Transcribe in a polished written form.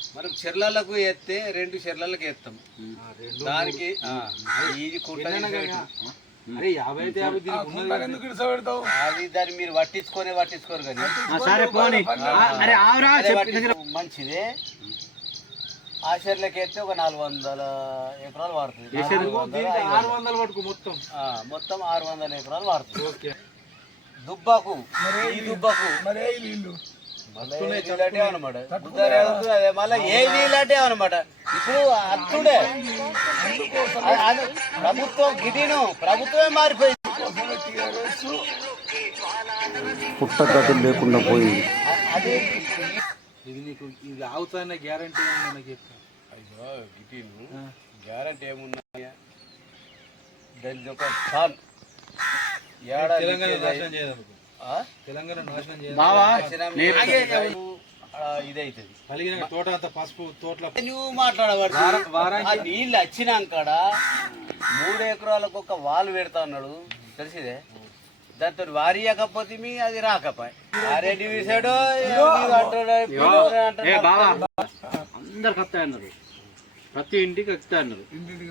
మనం చెర్లలకు వేస్తే 2 చెర్లలకు వేస్తాం దానికి ఇది అది దాన్ని మీరు పట్టించుకోరు కానీ మంచిదే. ఆ చెర్లకి వేస్తే ఒక 400 ఎకరాలు వాడుతుంది. మొత్తం 600 ఎకరాలు వాడుతుంది. దుబ్బకు ఈ దుబ్బకు అనమాట మళ్ళీ ఏ నీళ్ళంటే అనమాట. ఇప్పుడు అత్తుడే ప్రభుత్వం ప్రభుత్వమే మారిపోయింది. పుట్టగతి లేకుండా పోయింది. అదే ఇది నీకు ఇది అవుతానే గ్యారంటీ మనకి గిటీలు గ్యారంటీ ఏమున్నాయా? దాని ఒక సాల్ తెలంగాణ నాశనం ఇదైతుంది. తోట అంతా పసుపు తోటలో నువ్వు మాట్లాడబడు. నీళ్ళు వచ్చినాక 3 ఎకరాలకు ఒక వాల్ పెడతా అన్నాడు తెలిసిదే. దాంతో వారి ఇవ్వకపోతే అది రాకపోయి రెడ్డి వీసాడు అందరికి వస్తాయన్నారు, ప్రతి ఇంటికి వస్తాయన్నారు.